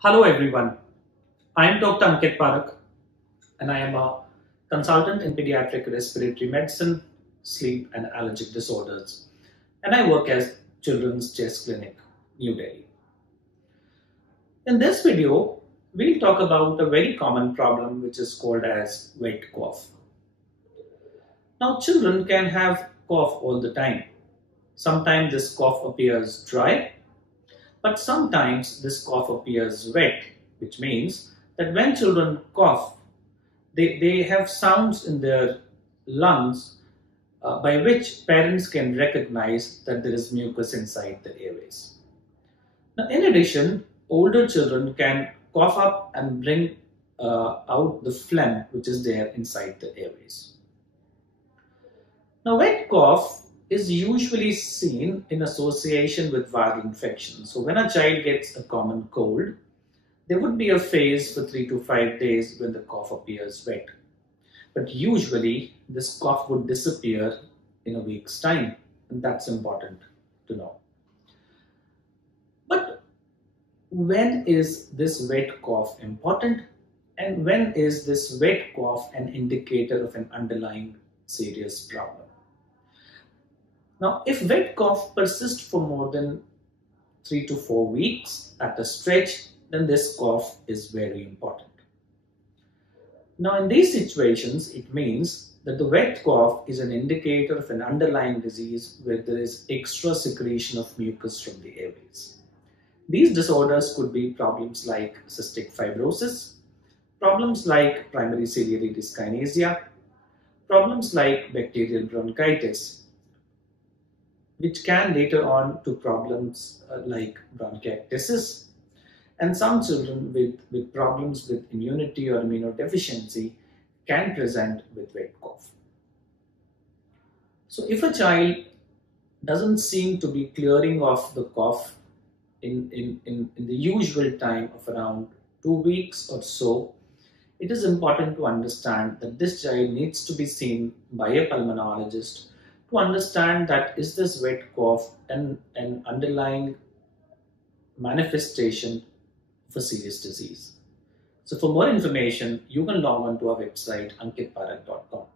Hello everyone, I am Dr. Ankit Parakh and I am a consultant in pediatric respiratory medicine, sleep and allergic disorders, and I work as Children's Chest Clinic, New Delhi. In this video, we'll talk about a very common problem which is called as wet cough. Now children can have cough all the time. Sometimes this cough appears dry, but sometimes this cough appears wet, which means that when children cough, they have sounds in their lungs by which parents can recognize that there is mucus inside the airways. Now, in addition, older children can cough up and bring out the phlegm which is there inside the airways. Now, wet cough is usually seen in association with viral infection. So when a child gets a common cold, there would be a phase for 3 to 5 days when the cough appears wet. But usually this cough would disappear in a week's time, and that's important to know. But when is this wet cough important? And when is this wet cough an indicator of an underlying serious problem? Now, if wet cough persists for more than 3 to 4 weeks at a stretch, then this cough is very important. Now, in these situations, it means that the wet cough is an indicator of an underlying disease where there is extra secretion of mucus from the airways. These disorders could be problems like cystic fibrosis, problems like primary ciliary dyskinesia, problems like bacterial bronchitis, which can later on to problems like bronchiectasis, and some children with problems with immunity or immunodeficiency can present with wet cough. So if a child doesn't seem to be clearing off the cough in the usual time of around 2 weeks or so, it is important to understand that this child needs to be seen by a pulmonologist to understand that is this wet cough an underlying manifestation of a serious disease. So for more information, you can log on to our website ankitparakh.com.